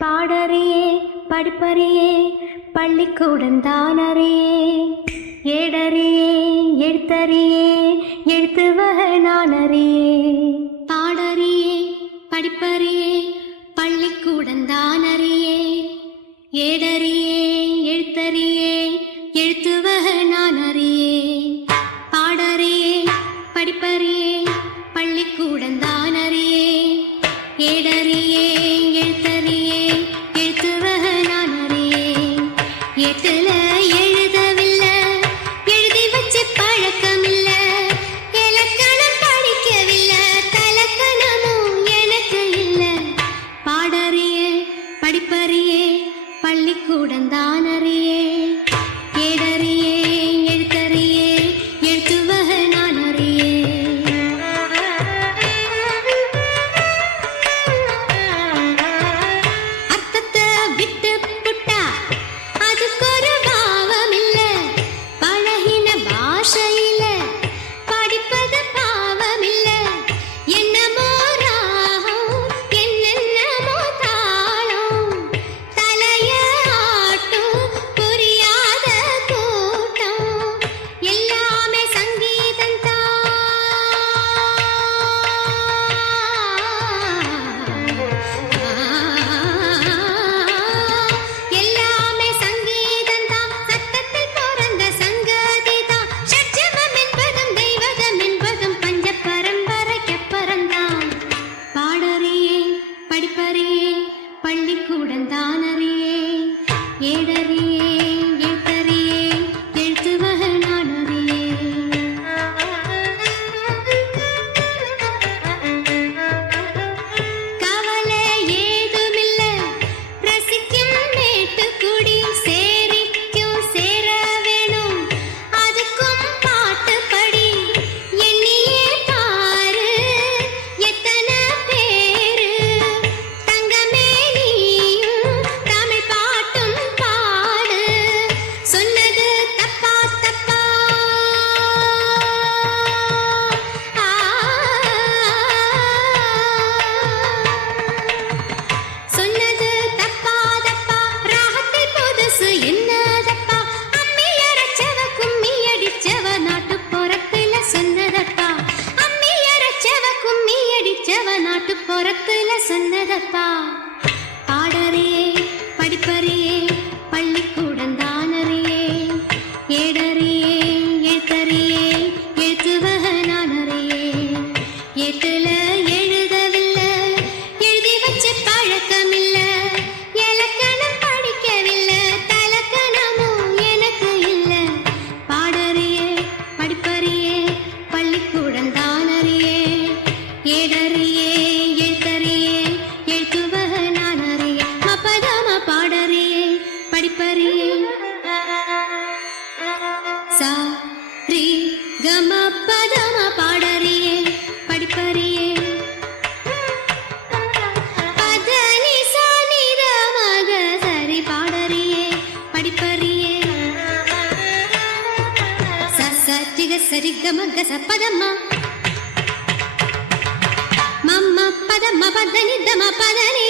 பாடறியே படிப்பறியே பள்ளிக்கூடம் தானறியே ஏடறியே எழுத்தறியே எழுத்து வகை நான் அறியே பாடறியே படிப்பறியே பள்ளிக்கூடம் தானறியே ஏடறியே எழுத்தறியே எழுத்து வகை நான் அறியே பாடறியே படிப்பறியே பள்ளிக்கூடம் தானறியே ஏடறியே எழுத்தறியே எழுத்து வகை நான் அறியே எட்டுல எழுதவில்லை எழுதி வச்சு பழக்கமில்ல இலக்கணம் படிக்கவில்லை தலக்கணமும் எனக்கு இல்லை பாடறியே படிப்பறியே பள்ளிக்கூடம் தானறியே ஏடறியே எழுத்தறியே எழுத்து வகை நான் அறியே அர்த்தத்தை விட்டு புட்டா அதுக்கு ஒரு பாவம் இல்ல பழகின பாஷையில படிப்பது பாவம் இல்ல என்னமோ ராகம் என்னென்னமோ தாளம் தலைய ஆட்டும் புரியாத கூட்டம் எல்லாமே சங்கீதம் எல்லாமே சங்கீதம் தான் சத்தத்தில் பிறந்த சங்கதி தான் ஷட்ஜமம் என்பதும் தெய்வதம் என்பதும் பஞ்ச பரம்பரைக்கு பிறந்தான் பாடறியே படிப்பறியே பள்ளிக்கூடம் தானறியே ஏடறியே எழுத்தறியே எழுத்து வகை நான் அறியே கவலை ஏதுமில்ல ரசிக்கும் மேட்டுக்குடி சேரிக்கும் சேர வேணும் அதுக்கும் பாட்டு படி எண்ணியே பாரு எத்தனை பேரு தங்கமே நீயும் தமிழ் பாட்டும் பாடு சொன்னது தப்பா தப்பா சொன்னது தப்பா தப்பா ராகத்தில் புதுசு என்னதப்பா அம்மி அரைச்சவ கும்மி அடிச்சவ நாட்டுப்புறத்துல சொன்னதப்பா அம்மி அரைச்சவ கும்மி அடிச்சவ நாட்டுப்புறத்துல சொன்னதப்பா பாடறியே படிப்பறியே பள்ளிக்கூடம் தானறியே ஏடறியே எழுத்தறியே எழுத்து வகை நான் அறியே எட்டுல எழுதவில்லை எழுதி வச்சு பழக்கமில்ல இலக்கணம் படிக்கவில்லை தலக்கணமும் எனக்கு இல்லை பாடறியே படிப்பறியே பள்ளிக்கூடம் தானறியே ஏடறியே எழுத்தறியே எழுத்து வகை நான் அறியே மபதம பாடறியே படிப்பறியே சா ரி கம பதம பாடறியே படிப்பறியே பதனி சா நி த மக சரி பாடறியே படிப்பறியே ச ச டி க சரி கம க ச பதம மம்ம பதம பதனி தம பதனி